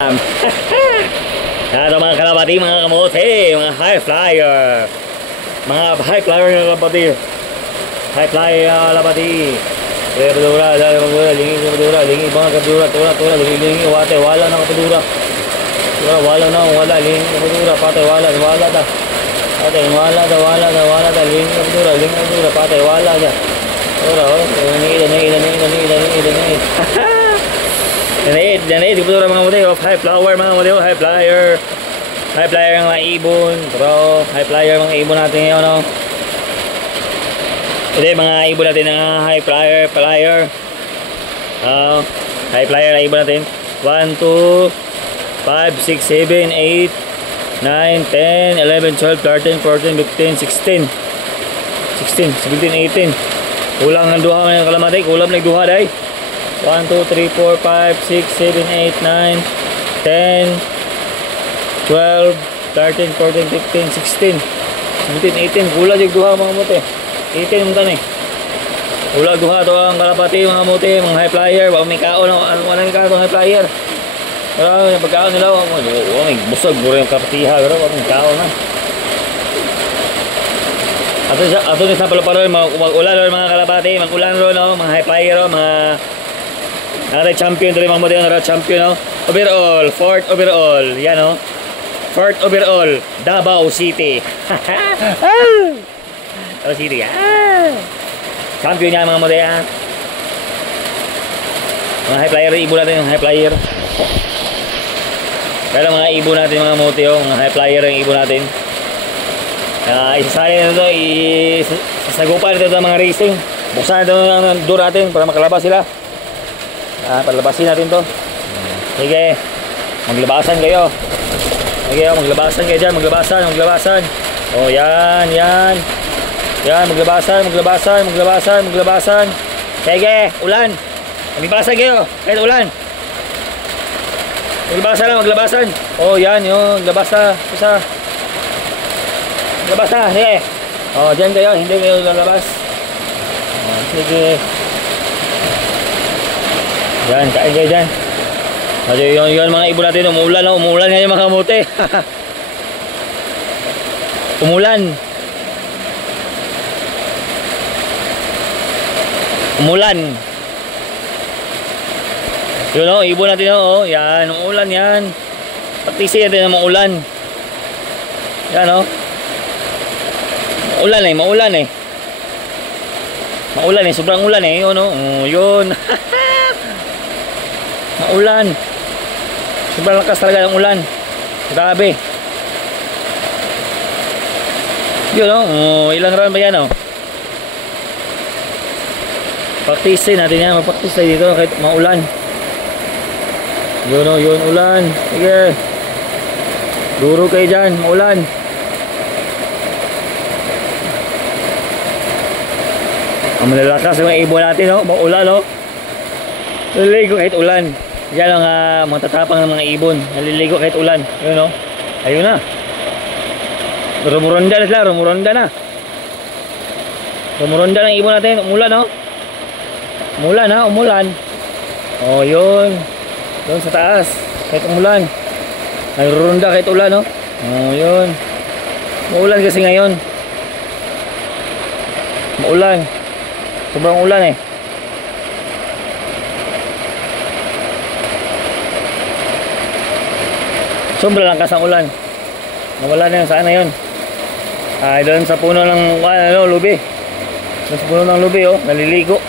Ito mga kalapati, mga kamote, mga high flyer. Mga high flyer mga kalapati. High flyer mga kalapati. Kaya padura, dali padura, lingi mga kadura, tura, lingi, wate, wala na kapadura. Tura, wala na, wala, lingi kapadura, pate, wala da. Pate, wala da, lingi kapadura, pate, wala da. Tura, Danay, di padura mga modelo, high flower mga modelo, high flyer. High flyer ng mga ibon, bro. High flyer mga ibon natin ngayon, no? Ito yung mga ibon natin ng high flyer. High flyer na ibon natin. 1, 2, 5, 6, 7, 8, 9, 10, 11, 12, 13, 14, 15, 16, 17, 18. Kulang ng duha ng kalamatay. Kulang ng duha dahi. 1, 2, 3, 4, 5, 6, 7, 8, 9, 10, 12, 13, 14, 15, 16, 17, 18. Kulang yung duha mga mote. 18 mo tani. Kulang duha to ang kalapati mga mote, mga high flyer. Wag may kaon, ano may kaon high flyer. Pero yung pagkaon nila, may busog buro yung kapatiha, pero wag may kaon na. Ato ni sa palaparo mag-ulan mga kalapati, mag-ulan ro no, mga high flyer ro, mga nara champion dito mga modelo, nara champion no. Overall, 4th overall, yan no. 4th overall, Davao City. Davao City. Champion yan mga modelo. Mga high flyer, ibon natin yung high flyer. Pero mga ibon natin mga moteo, mga high flyer yung ibon natin. Isasali na ito, isasagupan ito ng mga racing. Buksan ito ng door natin para makalabas sila. Palabasin natin to. Sige, maglabasan kayo. Sige, maglabasan kayo dyan, maglabasan. Oh, yan. Yan, maglabasan. Sige, ulan. Maglabasan kayo, kahit ulan. Maglabasan. Oh, yan, yun, maglabasa. Maglabasa, sige. Oh, dyan kayo, hindi kayo lalabas. Oh, sige. Yan, kain kayo dyan. Kasi yun mga ibon natin, umuulan ngayon mga kamote. Umulan. Yun o, ibon natin o, yan, umuulan yan. Patisi natin na maulan. Yan o. Maulan eh. Sobrang ulan eh, yun o. Yun. Maulan. Sobrang lakas talaga ng ulan. Grabe. Yun o. Ilang round ba yan o? Practice natin yan. Mag-practice tayo dito kahit maulan. Yun o. Yun ulan. Sige. Duro kayo dyan. Maulan. Ang malalakas ng mga ibon natin o. Maulan o. Naliligo kahit ulan. Yan ang mga tatapang ng mga ibon. Naliligo kahit ulan. Yun o. Ayun na. Rumuronda na sila. Rumuronda na ang ibon natin. Umulan o. Umulan. O yun. Doon sa taas. Kahit umulan. Nalurunda kahit ulan o. O yun. Maulan kasi ngayon. Maulan. Sobrang ulan eh. Sobrang lakas ang ulan. Nawala na yun. Saan na yun? Doon sa puno ng lubi. Doon sa puno ng lubi oh. Naliligo.